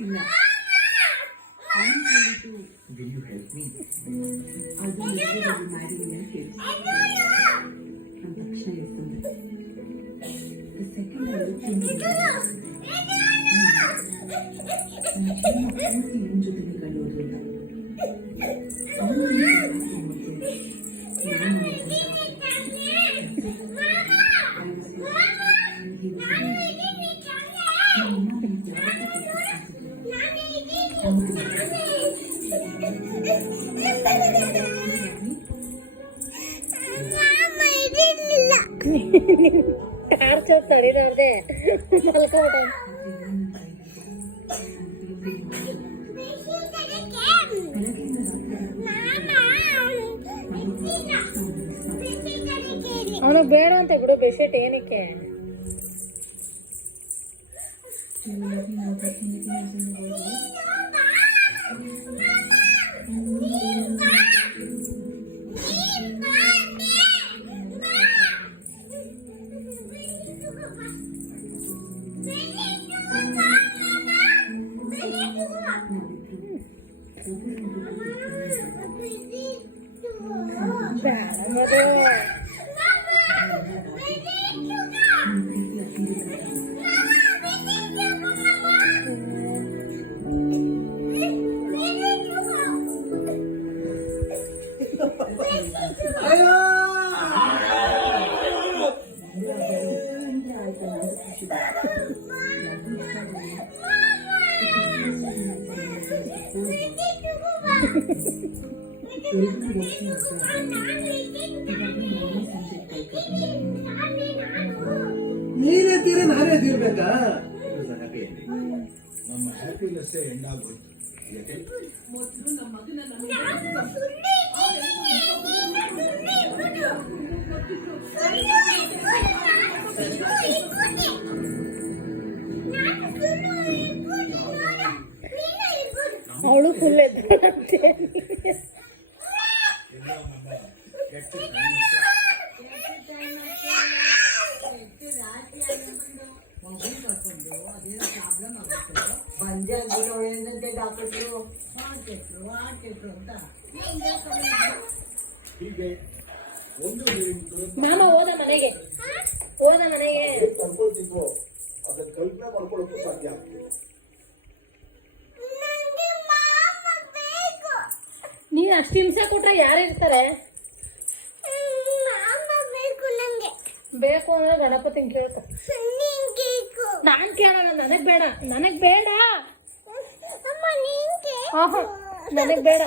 ಇಲ್ಲ ಅವ್ನು ಹೇಳಿದ್ದು Will you help me? ಅದು ಎದುರಲ್ಲಿ ಮಾಡಿ ಅಂತ ಕೇಳಿಸ್ತು ನಾನು ತಕ್ಷಣ ಎಸ್ತಂದೆ The second I looked into his eyes, ನನ್ನ ಜೀವನ ಟಾರ್ಚ್ ಹೋಗಿ ತಡಿದಾರ್ದೆ ಮಲ್ಕೋಬಿಟ್ಟ ಅವನು ಬೇಡ ಅಂತ ಬಿಡು ಬೆಡ್ಶೀಟ್ ಏನಕ್ಕೆ ಬೇಡ Mama! ನೀನೇ ತೀರ ನಾನೇ ತೀರ್ಬೇಕಾ It was a happy ending. ನಮ್ಮ ಹ್ಯಾಪಿನೆಸ್ ಎಂಡ್ ಆಗೋಯ್ತು ಯಾಕೆ ಅವಳು ಫುಲ್ ನಿಮಿಷ ಮಾಮ ಹೋದ ಮನೆಗೆ. ಅಷ್ಟು ಹಿಂಸೆ ಕೊಟ್ರೆ ಯಾರು ಇರ್ತಾರೆ? ಬೇಕು ಅಂದ್ರೆ ಗಣಪತಿನ ಕೇಳ್ಕೊ. ನಾನ್ ಕೇಳಲ್ಲ ನನಗ್ ಬೇಡ. ನನಗ್ ಬೇಡ. ನನಗ್ ಬೇಡ.